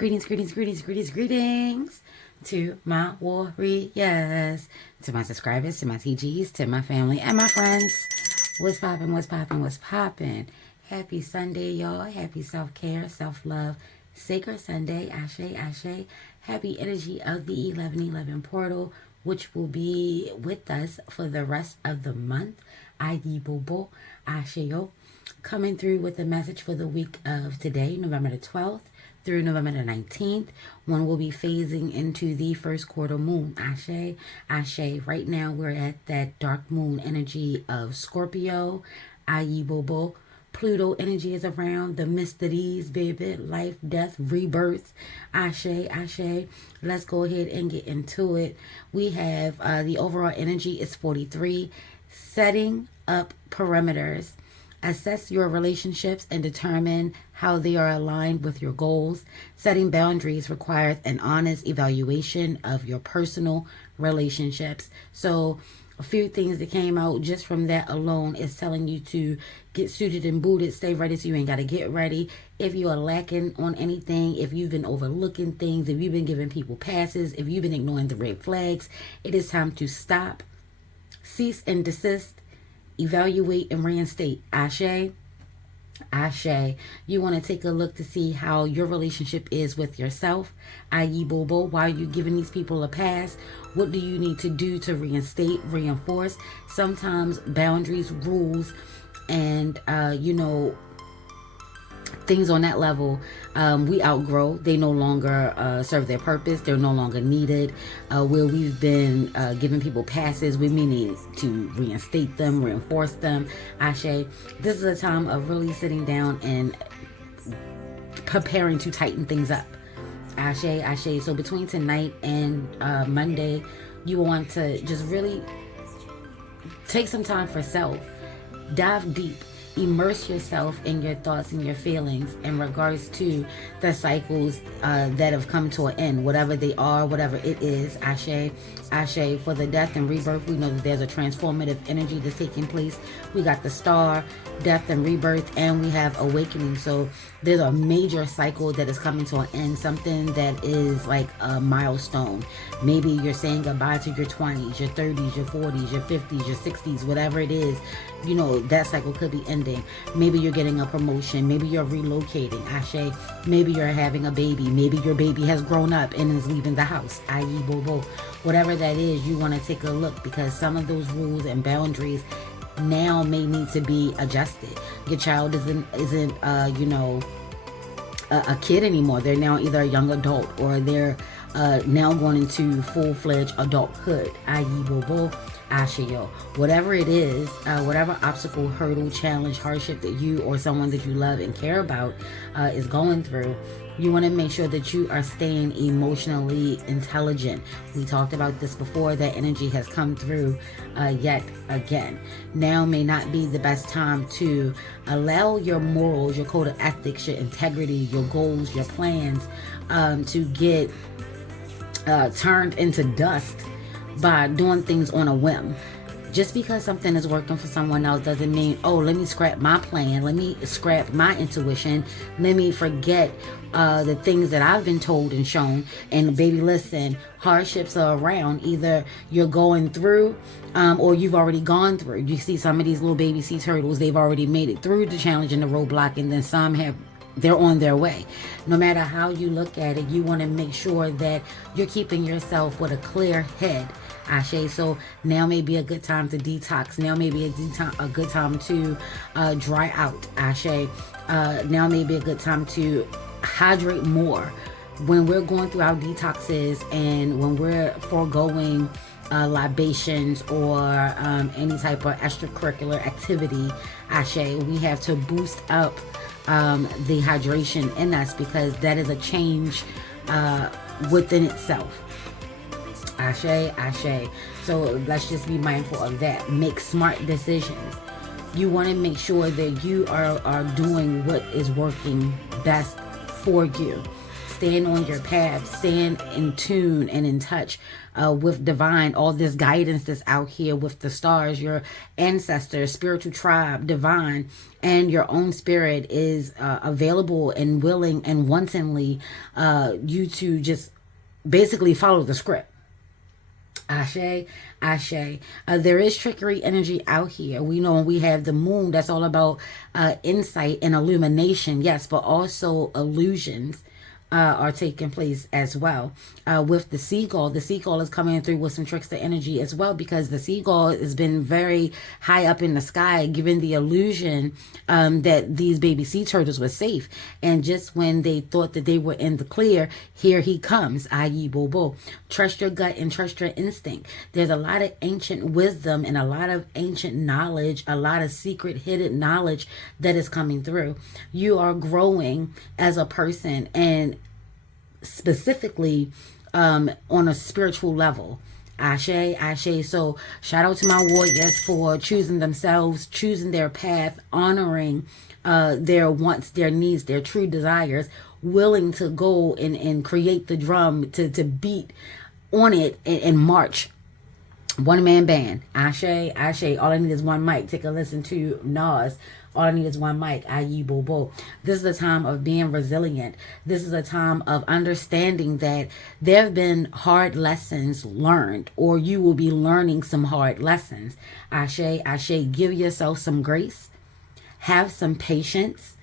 Greetings, greetings, greetings, greetings, greetings to my warriors, to my subscribers, to my TGs, to my family and my friends. What's poppin', what's poppin', what's poppin'? Happy Sunday, y'all. Happy self-care, self-love, sacred Sunday. Ashe, ashe. Happy energy of the 1111 portal, which will be with us for the rest of the month. Ayi bobo, ashe yo. Coming through with the message for the week of today, November the 12th. Through November the 19th, when we'll be phasing into the first quarter moon. Ashe, ashe. Right now, we're at that dark moon energy of Scorpio. Ayi bobo. Pluto energy is around. The mysteries, baby. Life, death, rebirth. Ashe, ashe. Let's go ahead and get into it. We have the overall energy is 43. Setting up perimeters. Assess your relationships and determine how they are aligned with your goals. Setting boundaries requires an honest evaluation of your personal relationships. So a few things that came out just from that alone is telling you to get suited and booted, stay ready so you ain't got to get ready. If you are lacking on anything, if you've been overlooking things, if you've been giving people passes, if you've been ignoring the red flags, it is time to stop, cease and desist, evaluate and reinstate. Ashe, ashe. You want to take a look to see how your relationship is with yourself. Ayi bobo. Why are you giving these people a pass? What do you need to do to reinstate, reinforce? Sometimes boundaries, rules, and things on that level, we outgrow. They no longer serve their purpose. They're no longer needed. Where we've been giving people passes, we may need to reinstate them, reinforce them. Ashe, this is a time of really sitting down and preparing to tighten things up. Ashe, ashe. So between tonight and Monday, you want to just really take some time for self. Dive deep. Immerse yourself in your thoughts and your feelings in regards to the cycles that have come to an end, whatever they are, whatever it is. Ashe, ashe. For the death and rebirth, we know that there's a transformative energy that's taking place. We got the star, death and rebirth, and we have awakening. So there's a major cycle that is coming to an end, something that is like a milestone. Maybe you're saying goodbye to your 20s, your 30s, your 40s, your 50s, your 60s, whatever it is. You know, that cycle could be ending. Maybe you're getting a promotion. Maybe you're relocating. Ashe. Maybe you're having a baby. Maybe your baby has grown up and is leaving the house. Ayi bobo. Whatever that is, you want to take a look, because some of those rules and boundaries now may need to be adjusted. Your child isn't a kid anymore. They're now either a young adult or they're now going into full-fledged adulthood. Ayi bobo. Ashayo. Whatever it is, whatever obstacle, hurdle, challenge, hardship that you or someone that you love and care about is going through, you want to make sure that you are staying emotionally intelligent. We talked about this before. That energy has come through yet again. Now may not be the best time to allow your morals, your code of ethics, your integrity, your goals, your plans to get turned into dust by doing things on a whim. Just because something is working for someone else doesn't mean, oh, let me scrap my plan, let me scrap my intuition, let me forget the things that I've been told and shown. And baby, listen, hardships are around. Either you're going through or you've already gone through. You see some of these little baby sea turtles, they've already made it through the challenge and the roadblock, and then some they're on their way. No matter how you look at it, you want to make sure that you're keeping yourself with a clear head. Ashe. So now may be a good time to detox. Now may be a good time to dry out. Ashe. Now may be a good time to hydrate more. When we're going through our detoxes and when we're foregoing libations or any type of extracurricular activity, Ashe, we have to boost up the hydration in us, because that is a change within itself. Ashe, ashe. So let's just be mindful of that. Make smart decisions. You want to make sure that you are doing what is working best for you. stand on your path, stand in tune and in touch with divine, all this guidance that's out here with the stars, your ancestors, spiritual tribe, divine, and your own spirit is available and willing and wantingly you to just basically follow the script. Ashe, Ashe. There is trickery energy out here. We know we have the moon. That's all about insight and illumination. Yes, but also illusions are taking place as well. With the seagull is coming through with some trickster energy as well, because the seagull has been very high up in the sky, giving the illusion that these baby sea turtles were safe. And just when they thought that they were in the clear, here he comes, i.e. Bobo. Trust your gut and trust your instinct. There's a lot of ancient wisdom and a lot of ancient knowledge, a lot of secret hidden knowledge that is coming through. You are growing as a person, and specifically on a spiritual level. Ashe, Ashe. So shout out to my warriors for choosing themselves, choosing their path, honoring their wants, their needs, their true desires, willing to go and create the drum to beat on it and march. One man band. Ashe, Ashe. All I need is one mic. Take a listen to Nas. All I need is one mic, i.e. Bobo. This is a time of being resilient. This is a time of understanding that there have been hard lessons learned, or you will be learning some hard lessons. Ashe, Ashe. Give yourself some grace. Have some patience.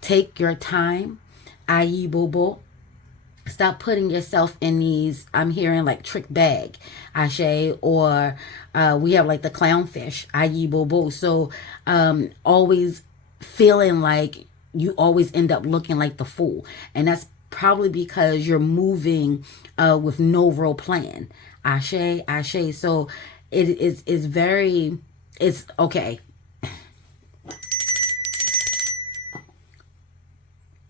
Take your time, i.e. Bobo. Stop putting yourself in these, I'm hearing like trick bag, Ashe, or we have like the clownfish, i.e. Bobo. So always feeling like you always end up looking like the fool. And that's probably because you're moving with no real plan. Ashe, Ashe. So it's very, it's okay.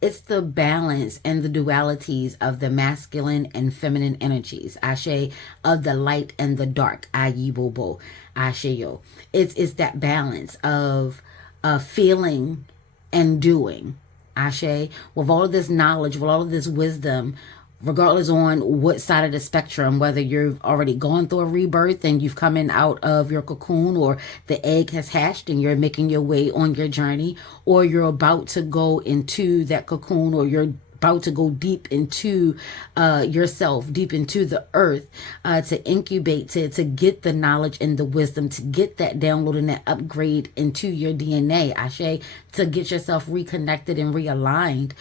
It's the balance and the dualities of the masculine and feminine energies, Ashe, of the light and the dark, i.e. Bobo, Ashe, yo. It's that balance of feeling and doing, Ashe, with all of this knowledge, with all of this wisdom, regardless on what side of the spectrum, whether you've already gone through a rebirth and you've come in out of your cocoon, or the egg has hatched and you're making your way on your journey, or you're about to go into that cocoon, or you're about to go deep into yourself, deep into the earth, to incubate, to get the knowledge and the wisdom, to get that download and that upgrade into your DNA, Ashe, to get yourself reconnected and realigned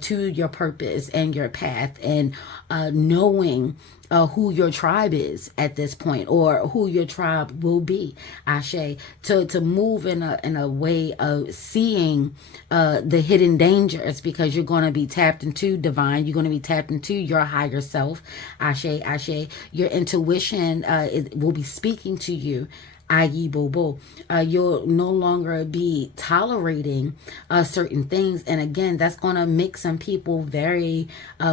to your purpose and your path, and knowing who your tribe is at this point, or who your tribe will be, Ashe, to move in a way of seeing the hidden dangers, because you're going to be tapped into divine, you're going to be tapped into your higher self, Ashe, Ashe. Your intuition it will be speaking to you, i.e. Bobo. You'll no longer be tolerating certain things. And again, that's going to make some people very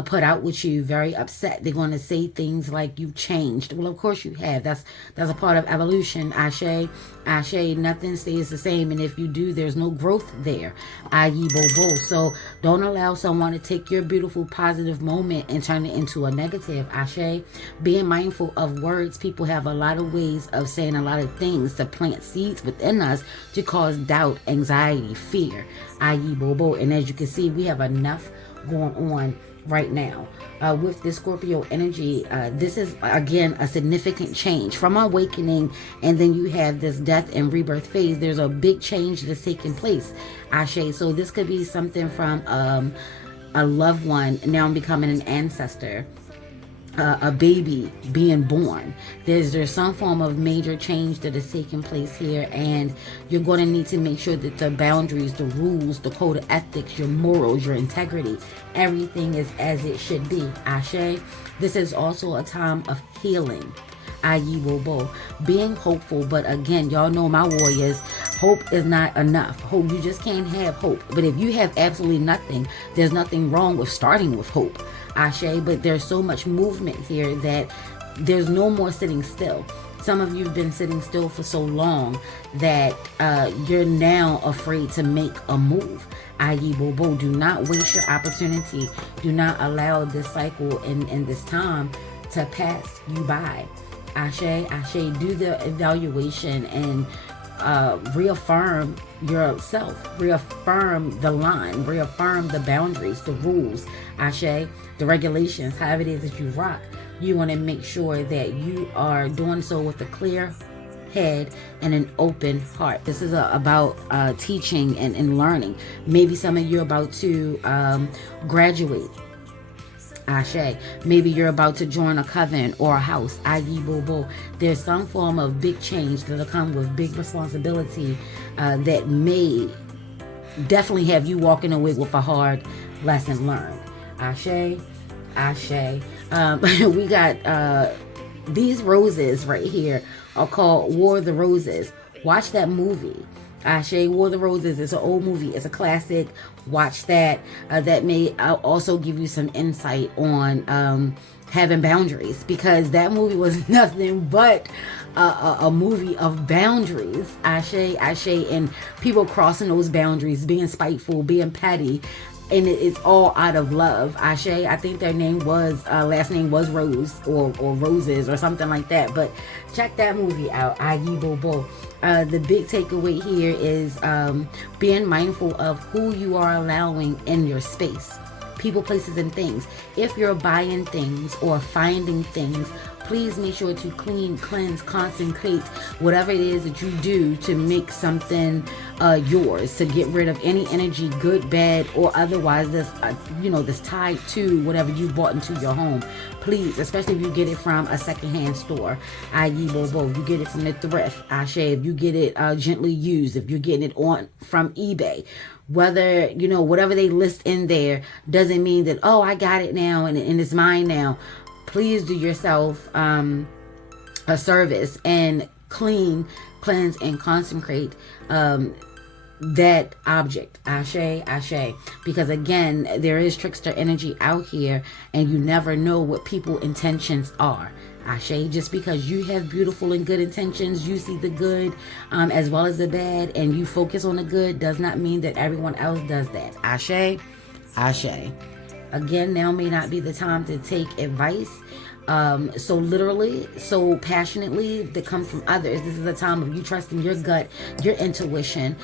put out with you, very upset. They're going to say things like, you've changed. Well, of course you have. That's a part of evolution, Ashe, Ashe. Nothing stays the same. And if you do, there's no growth there, i.e. Bobo. So don't allow someone to take your beautiful, positive moment and turn it into a negative, Ashe. Being mindful of words. People have a lot of ways of saying a lot of things to plant seeds within us to cause doubt, anxiety, fear, i.e. Bobo. And as you can see, we have enough going on right now with this Scorpio energy. This is again a significant change from awakening, and then you have this death and rebirth phase. There's a big change that's taking place, Ashe. So this could be something from a loved one now becoming an ancestor, a baby being born. There's some form of major change that is taking place here, and you're going to need to make sure that the boundaries, the rules, the code of ethics, your morals, your integrity, everything is as it should be, Ashe. This is also a time of healing, i.e. Bobo. Being hopeful, but again, y'all know my warriors, hope is not enough. Hope, you just can't have hope. But if you have absolutely nothing, there's nothing wrong with starting with hope, Ashe. But there's so much movement here that there's no more sitting still. Some of you have been sitting still for so long that you're now afraid to make a move. I.e. Bobo, do not waste your opportunity. Do not allow this cycle and this time to pass you by. Ashe, do the evaluation and reaffirm yourself, reaffirm the line, reaffirm the boundaries, the rules, Ashe, the regulations, however it is that you rock. You want to make sure that you are doing so with a clear head and an open heart. This is about teaching and learning. Maybe some of you are about to graduate. Ashe. Maybe you're about to join a coven or a house. I.e. Bobo. There's some form of big change that'll come with big responsibility that may definitely have you walking away with a hard lesson learned. Ashe. We got these roses right here are called War of the Roses. Watch that movie. Ashe, War of the Roses is an old movie. It's a classic. Watch that. That may also give you some insight on having boundaries, because that movie was nothing but a movie of boundaries. Ashe, and people crossing those boundaries, being spiteful, being petty. And it's all out of love. Ashe, I think their name was, last name was Rose or Roses or something like that. But check that movie out, I.e. Bobo. The big takeaway here is being mindful of who you are allowing in your space. People, places, and things. If you're buying things or finding things, please make sure to clean, cleanse, consecrate whatever it is that you do to make something yours, to get rid of any energy, good, bad, or otherwise that's tied to whatever you bought into your home. Please, especially if you get it from a secondhand store, i.e. Bobo, if you get it from the thrift, Ashe, if you get it gently used, if you're getting it from eBay, whether, whatever they list in there doesn't mean that, oh, I got it now and it's mine now. Please do yourself a service and clean, cleanse, and consecrate that object. Ashe. Because again, there is trickster energy out here, and you never know what people's intentions are. Ashe, just because you have beautiful and good intentions, you see the good as well as the bad, and you focus on the good, does not mean that everyone else does that. Ashe. Again, now may not be the time to take advice so literally, so passionately that comes from others. This is a time of you trusting your gut, your intuition,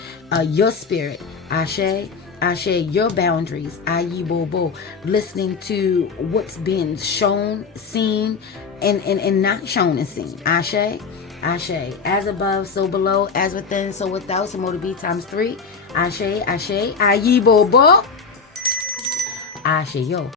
your spirit. Ashe, your boundaries, i.e. Bobo, listening to what's being shown, seen, and not shown and seen. Ashe. As above, so below, as within, so without. So more to be times 3. Ashe, i.e. Bobo. Ashe, yo.